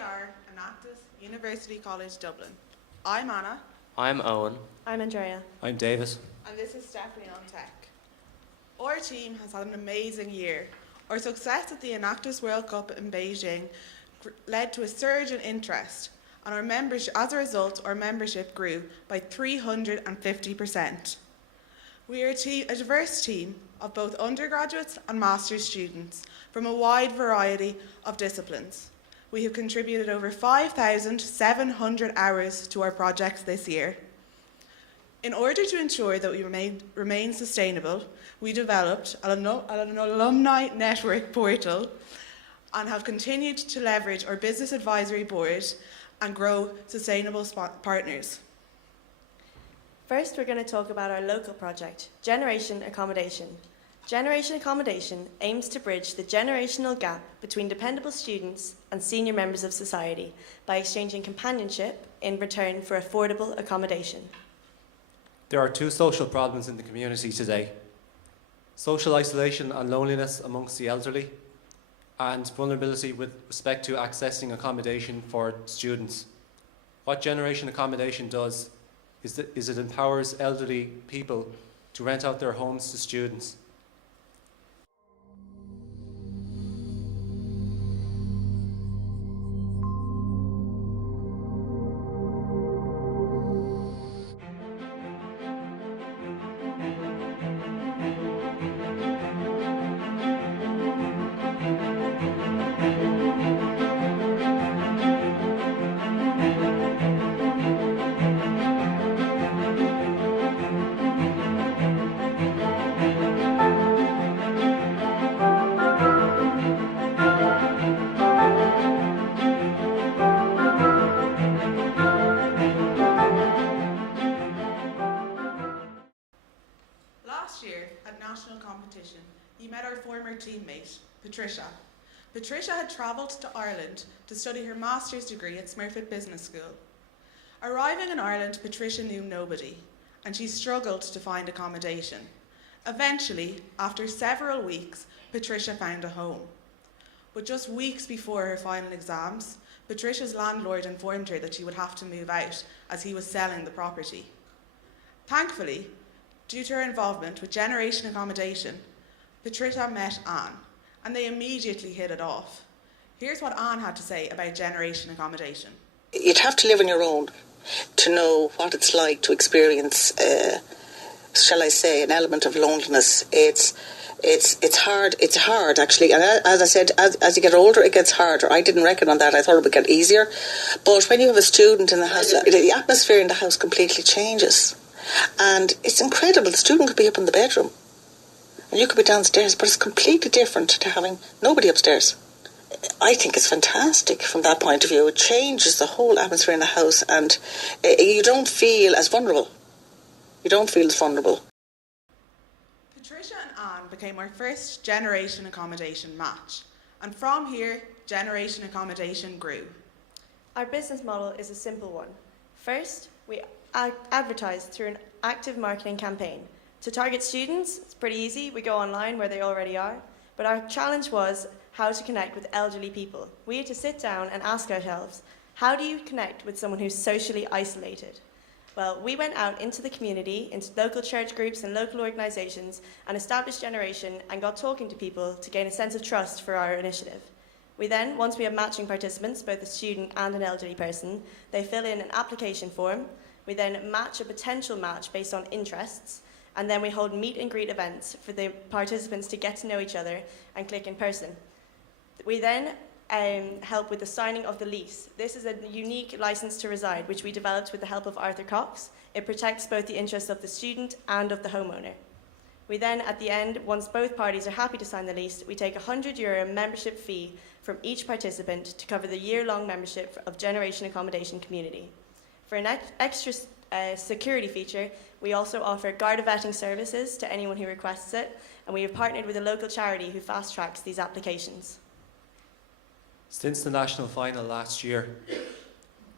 are Enactus, University College Dublin. I'm Anna. I'm Owen. I'm Andrea. I'm David. And this is Stephanie on Tech. Our team has had an amazing year. Our success at the Enactus World Cup in Beijing led to a surge in interest, and as a result, our membership grew by 350%. We are a diverse team of both undergraduates and master's students from a wide variety of disciplines. We have contributed over 5,700 hours to our projects this year. In order to ensure that we remain sustainable, we developed an alumni network portal and have continued to leverage our business advisory board and grow sustainable partners. First, we're going to talk about our local project, Generation Accommodation. Generation Accommodation aims to bridge the generational gap between dependable students and senior members of society by exchanging companionship in return for affordable accommodation. There are two social problems in the community today: social isolation and loneliness amongst the elderly, and vulnerability with respect to accessing accommodation for students. What Generation Accommodation does is it empowers elderly people to rent out their homes to students. Last year, at national competition, you met our former teammate, Patricia. Patricia had travelled to Ireland to study her master's degree at Smurfit Business School. Arriving in Ireland, Patricia knew nobody, and she struggled to find accommodation. Eventually, after several weeks, Patricia found a home. But just weeks before her final exams, Patricia's landlord informed her that she would have to move out as he was selling the property. Thankfully, due to her involvement with Generation Accommodation, Patricia met Anne, and they immediately hit it off. Here's what Anne had to say about Generation Accommodation. You'd have to live on your own to know what it's like to experience, shall I say, an element of loneliness. It's hard actually, and as I said, as you get older it gets harder. I didn't reckon on that. I thought it would get easier, but when you have a student in the house, the atmosphere in the house completely changes. And it's incredible. The student could be up in the bedroom and you could be downstairs, but it's completely different to having nobody upstairs. I think it's fantastic from that point of view. It changes the whole atmosphere in the house, and you don't feel as vulnerable. Patricia and Anne became our first Generation Accommodation match, and from here, Generation Accommodation grew. Our business model is a simple one. First, we advertise through an active marketing campaign. To target students, it's pretty easy. We go online where they already are. But our challenge was how to connect with elderly people. We had to sit down and ask ourselves, how do you connect with someone who's socially isolated? Well, we went out into the community, into local church groups and local organisations, and established Generation and got talking to people to gain a sense of trust for our initiative. We then, once we have matching participants, both a student and an elderly person, they fill in an application form. We then match a potential match based on interests, and then we hold meet and greet events for the participants to get to know each other and click in person. We then help with the signing of the lease. This is a unique license to reside, which we developed with the help of Arthur Cox. It protects both the interests of the student and of the homeowner. We then, at the end, once both parties are happy to sign the lease, we take a €100 membership fee from each participant to cover the year-long membership of Generation Accommodation Community. For an extra security feature, we also offer Garda vetting services to anyone who requests it, and we have partnered with a local charity who fast-tracks these applications. Since the national final last year,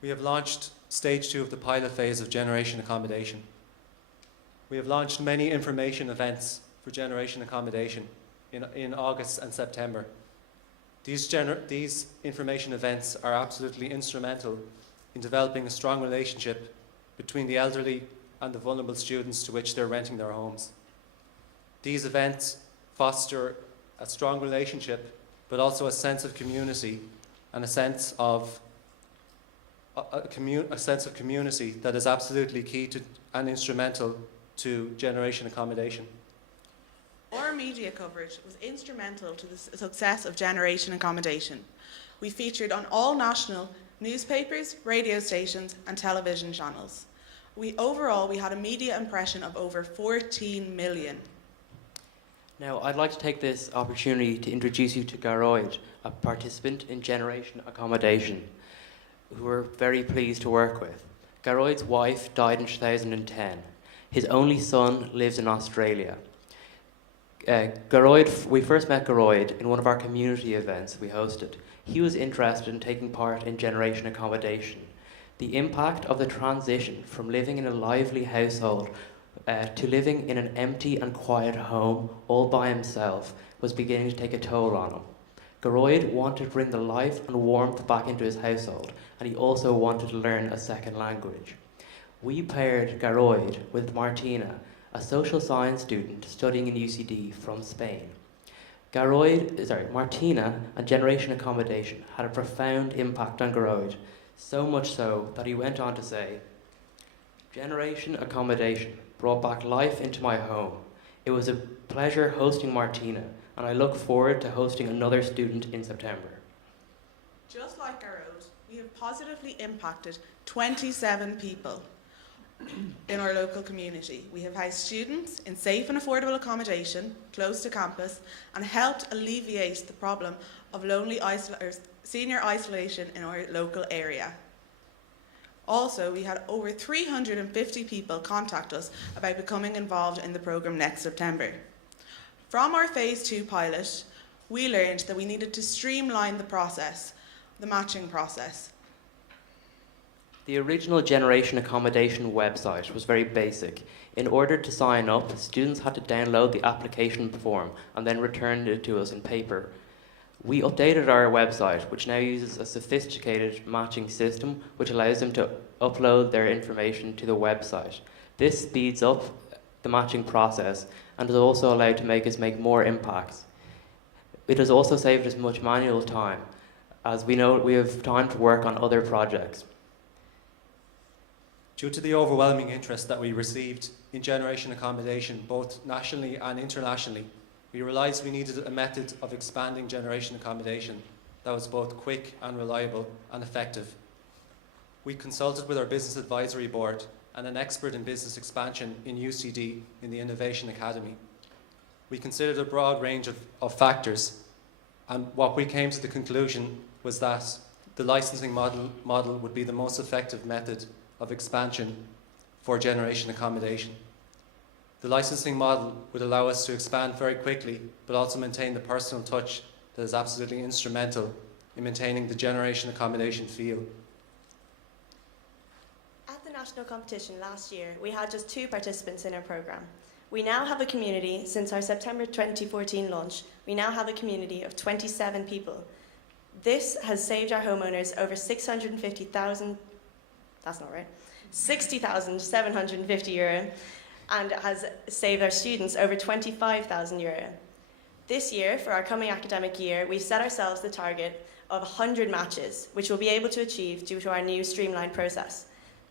we have launched stage 2 of the pilot phase of Generation Accommodation. We have launched many information events for Generation Accommodation in August and September. These information events are absolutely instrumental in developing a strong relationship between the elderly and the vulnerable students to which they're renting their homes. These events foster a strong relationship, but also a sense of community and a sense of community that is absolutely key to and instrumental to generation accommodation. Our media coverage was instrumental to the success of Generation Accommodation. We featured on all national newspapers, radio stations and television channels. Overall, we had a media impression of over 14 million. Now, I'd like to take this opportunity to introduce you to Garoid, a participant in Generation Accommodation, who we're very pleased to work with. Garoid's wife died in 2010. His only son lives in Australia. We first met Garoid in one of our community events we hosted. He was interested in taking part in Generation Accommodation. The impact of the transition from living in a lively household to living in an empty and quiet home all by himself was beginning to take a toll on him. Garoid wanted to bring the life and warmth back into his household, and he also wanted to learn a second language. We paired Garoid with Martina, a social science student studying in UCD from Spain. Martina and Generation Accommodation had a profound impact on Garoid, so much so that he went on to say, "Generation Accommodation brought back life into my home. It was a pleasure hosting Martina, and I look forward to hosting another student in September." Just like our road, we have positively impacted 27 people in our local community. We have housed students in safe and affordable accommodation close to campus and helped alleviate the problem of senior isolation in our local area. Also, we had over 350 people contact us about becoming involved in the programme next September. From our Phase 2 pilot, we learned that we needed to streamline the matching process. The original Generation Accommodation website was very basic. In order to sign up, students had to download the application form and then return it to us in paper. We updated our website, which now uses a sophisticated matching system which allows them to upload their information to the website. This speeds up the matching process and is also allowed to make us make more impacts. It has also saved us much manual time, as we know we have time to work on other projects. Due to the overwhelming interest that we received in Generation Accommodation, both nationally and internationally, we realised we needed a method of expanding Generation Accommodation that was both quick and reliable and effective. We consulted with our Business Advisory Board and an expert in business expansion in UCD in the Innovation Academy. We considered a broad range of factors, and what we came to the conclusion was that the licensing model would be the most effective method of expansion for Generation Accommodation. The licensing model would allow us to expand very quickly, but also maintain the personal touch that is absolutely instrumental in maintaining the Generation Accommodation feel. At the national competition last year, we had just 2 participants in our programme. We now have a community, since our September 2014 launch, we now have a community of 27 people. This has saved our homeowners over 650,000, that's not right, 60,750 euro, and has saved our students over 25,000 euro. This year, for our coming academic year, we've set ourselves the target of 100 matches, which we'll be able to achieve due to our new streamlined process.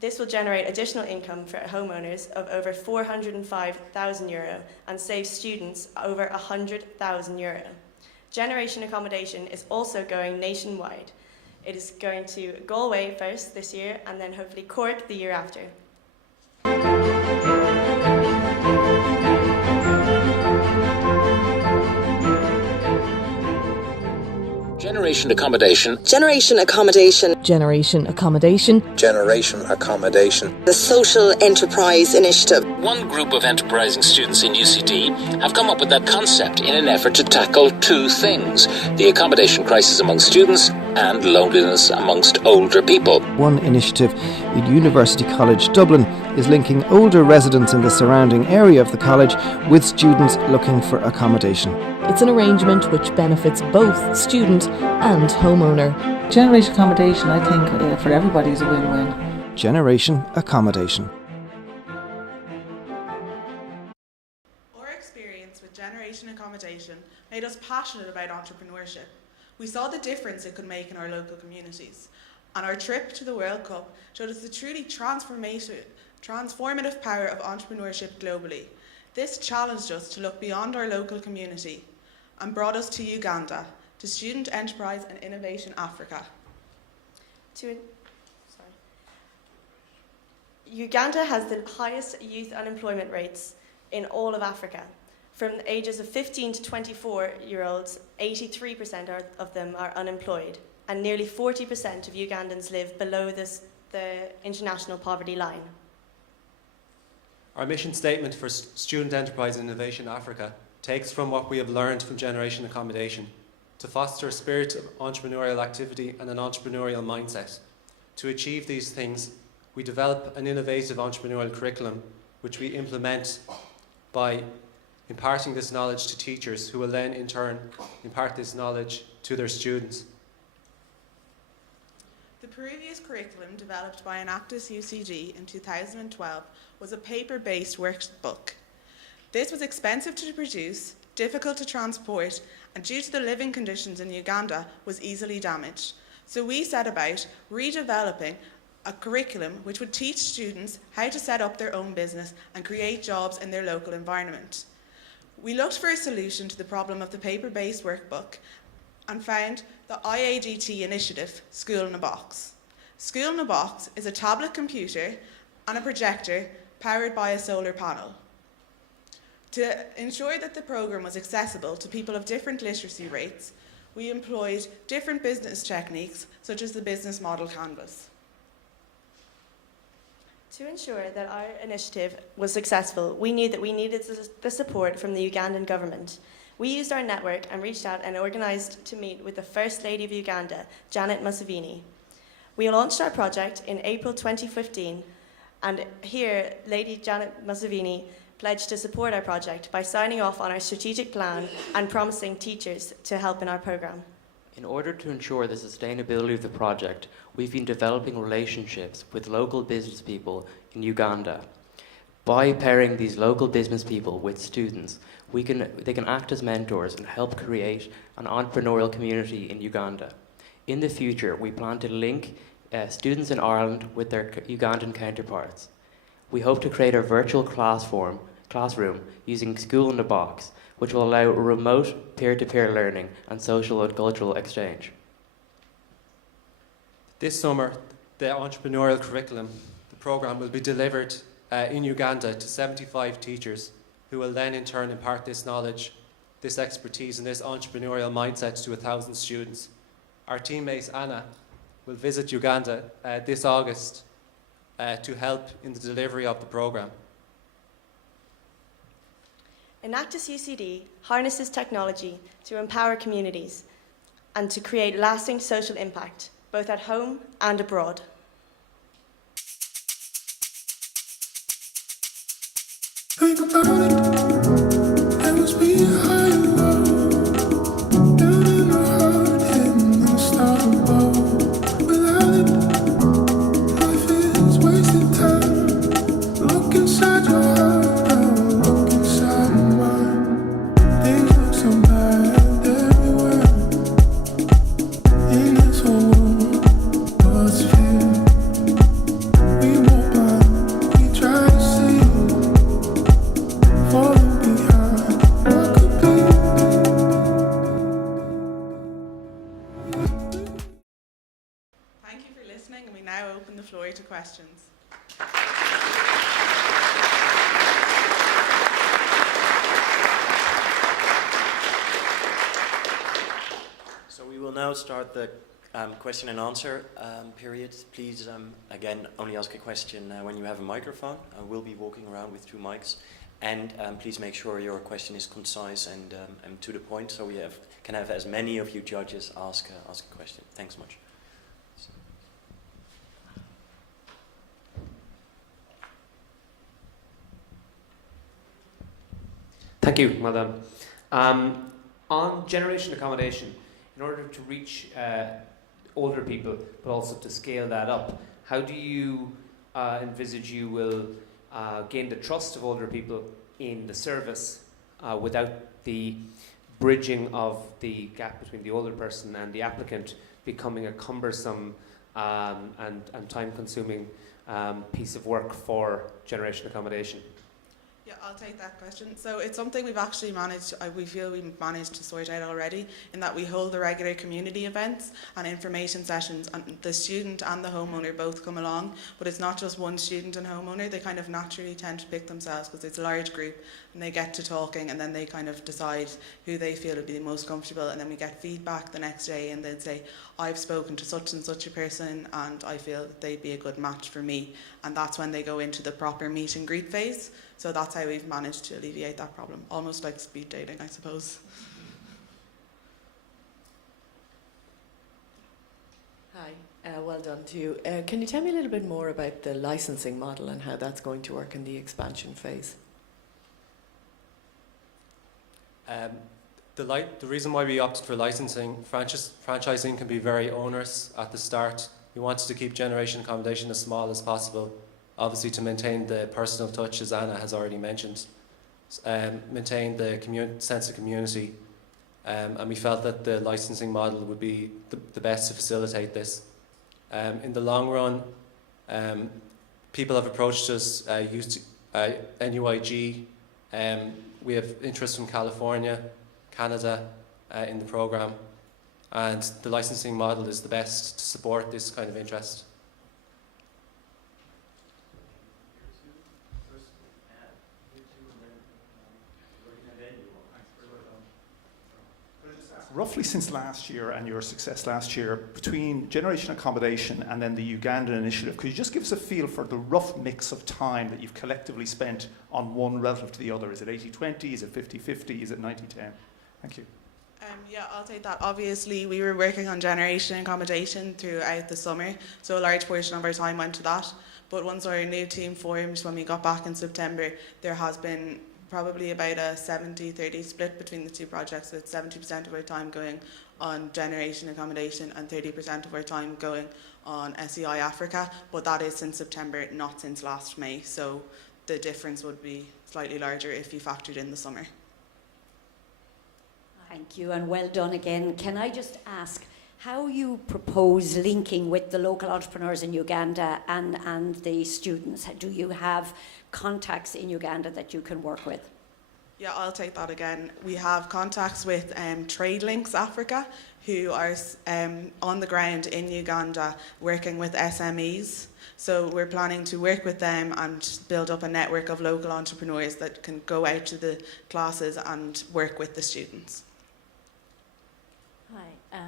This will generate additional income for homeowners of over 405,000 euro and save students over 100,000 euro. Generation Accommodation is also going nationwide. It is going to Galway first this year and then hopefully Cork the year after. Generation Accommodation. Generation Accommodation. Generation Accommodation. Generation Accommodation. The Social Enterprise Initiative. One group of enterprising students in UCD have come up with that concept in an effort to tackle 2 things: the accommodation crisis among students and loneliness amongst older people. One initiative in University College Dublin is linking older residents in the surrounding area of the college with students looking for accommodation. It's an arrangement which benefits both student and homeowner. Generation accommodation, I think, for everybody is a win-win. Generation Accommodation. Our experience with Generation Accommodation made us passionate about entrepreneurship. We saw the difference it could make in our local communities, and our trip to the World Cup showed us the truly transformative power of entrepreneurship globally. This challenged us to look beyond our local community and brought us to Uganda, to Student Enterprise and Innovation Africa. Uganda has the highest youth unemployment rates in all of Africa. From the ages of 15 to 24-year-olds, 83% of them are unemployed, and nearly 40% of Ugandans live below the international poverty line. Our mission statement for Student Enterprise and Innovation Africa takes from what we have learned from Generation Accommodation to foster a spirit of entrepreneurial activity and an entrepreneurial mindset. To achieve these things, we develop an innovative entrepreneurial curriculum which we implement by imparting this knowledge to teachers who will then in turn impart this knowledge to their students. The previous curriculum developed by Enactus UCD in 2012 was a paper-based workbook. This was expensive to produce, difficult to transport, and due to the living conditions in Uganda was easily damaged. So we set about redeveloping a curriculum which would teach students how to set up their own business and create jobs in their local environment. We looked for a solution to the problem of the paper-based workbook and found the IAGT initiative, School in a Box. School in a Box is a tablet computer and a projector powered by a solar panel. To ensure that the programme was accessible to people of different literacy rates, we employed different business techniques such as the business model canvas. To ensure that our initiative was successful, we knew that we needed the support from the Ugandan government. We used our network and reached out and organised to meet with the First Lady of Uganda, Janet Museveni. We launched our project in April 2015, and here Lady Janet Museveni pledged to support our project by signing off on our strategic plan and promising teachers to help in our programme. In order to ensure the sustainability of the project, we've been developing relationships with local business people in Uganda. By pairing these local business people with students, they can act as mentors and help create an entrepreneurial community in Uganda. In the future, we plan to link students in Ireland with their Ugandan counterparts. We hope to create a virtual classroom using School in a Box, which will allow remote peer-to-peer learning and social and cultural exchange. This summer, the entrepreneurial curriculum, the programme, will be delivered in Uganda to 75 teachers who will then in turn impart this knowledge, this expertise and this entrepreneurial mindset to 1,000 students. Our teammate Anna will visit Uganda this August to help in the delivery of the programme. Enactus UCD harnesses technology to empower communities and to create lasting social impact, both at home and abroad. Think about it, it was me high and low, down in the heart, hitting the star above. Without it, life is wasted time. Look inside your heart, now look inside mine. Things look so bad everywhere in this whole world. What's fear? We won't blind, we try to see. Falling behind, what could be? Thank you for listening, and we now open the floor to questions. So we will now start the question and answer period. Please, again, only ask a question when you have a microphone. We'll be walking around with 2 mics. And please make sure your question is concise and to the point, so we can have as many of you judges ask a question. Thanks much. Thank you, Madam. On generation accommodation, in order to reach older people, but also to scale that up, how do you envisage you will gain the trust of older people in the service without the bridging of the gap between the older person and the applicant becoming a cumbersome and time-consuming piece of work for generation accommodation? Yeah, I'll take that question. So it's something we've actually managed, we feel we've managed to sort out already, in that we hold the regular community events and information sessions, and the student and the homeowner both come along, but it's not just one student and homeowner. They kind of naturally tend to pick themselves because it's a large group, and they get to talking, and then they kind of decide who they feel would be the most comfortable, and then we get feedback the next day, and they'd say, I've spoken to such and such a person and I feel that they'd be a good match for me, and that's when they go into the proper meet and greet phase. So that's how we've managed to alleviate that problem, almost like speed dating, I suppose. Hi, well done to you. Can you tell me a little bit more about the licensing model and how that's going to work in the expansion phase? The reason why we opted for licensing, franchising can be very onerous at the start. We wanted to keep generation accommodation as small as possible, obviously to maintain the personal touch, as Anna has already mentioned, maintain the sense of community, and we felt that the licensing model would be the best to facilitate this. In the long run, people have approached us, NUIG, we have interest from California, Canada in the programme, and the licensing model is the best to support this kind of interest. Roughly since last year and your success last year, between generation accommodation and then the Ugandan initiative, could you just give us a feel for the rough mix of time that you've collectively spent on one relative to the other? Is it 80-20? Is it 50-50? Is it 90-10? Thank you. Yeah, I'll take that. Obviously, we were working on generation accommodation throughout the summer, so a large portion of our time went to that. But once our new team formed, when we got back in September, there has been probably about a 70-30 split between the two projects, with 70% of our time going on generation accommodation and 30% of our time going on SEI Africa, but that is since September, not since last May, so the difference would be slightly larger if you factored in the summer. Thank you, and well done again. Can I just ask how you propose linking with the local entrepreneurs in Uganda and the students? Do you have contacts in Uganda that you can work with? Yeah, I'll take that again. We have contacts with Trade Links Africa, who are on the ground in Uganda working with SMEs. So we're planning to work with them and build up a network of local entrepreneurs that can go out to the classes and work with the students. Hi,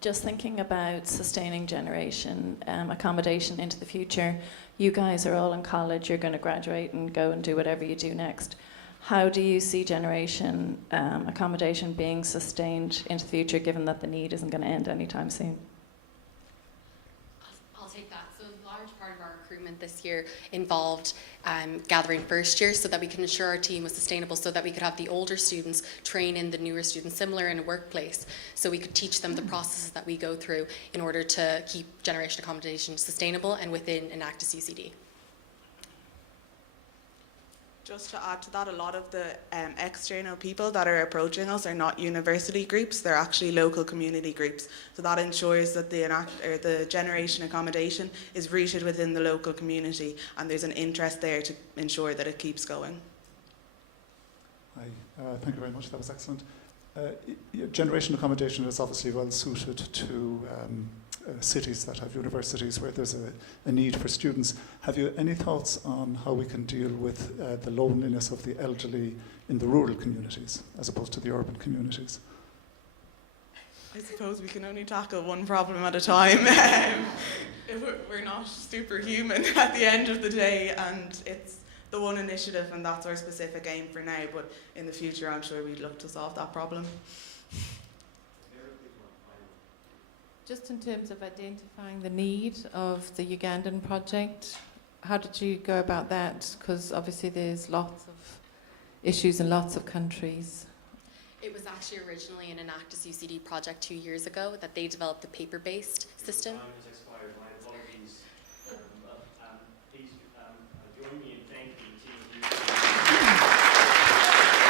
just thinking about sustaining generation accommodation into the future. You guys are all in college, you're going to graduate and go and do whatever you do next. How do you see generation accommodation being sustained into the future, given that the need isn't going to end anytime soon? I'll take that. So a large part of our recruitment this year involved gathering first years so that we can ensure our team was sustainable, so that we could have the older students train in the newer students, similar in a workplace, so we could teach them the processes that we go through in order to keep generation accommodation sustainable and within Enactus UCD. Just to add to that, a lot of the external people that are approaching us are not university groups, they're actually local community groups. So that ensures that the generation accommodation is rooted within the local community, and there's an interest there to ensure that it keeps going. Hi, thank you very much, that was excellent. Generation accommodation is obviously well suited to cities that have universities where there's a need for students. Have you any thoughts on how we can deal with the loneliness of the elderly in the rural communities as opposed to the urban communities? I suppose we can only tackle one problem at a time. We're not superhuman at the end of the day, and it's the one initiative, and that's our specific aim for now. But in the future, I'm sure we'd look to solve that problem. Just in terms of identifying the need of the Ugandan project, how did you go about that? Because obviously there's lots of issues in lots of countries. It was actually originally an Enactus UCD project 2 years ago that they developed the paper-based system. Time has expired. My apologies.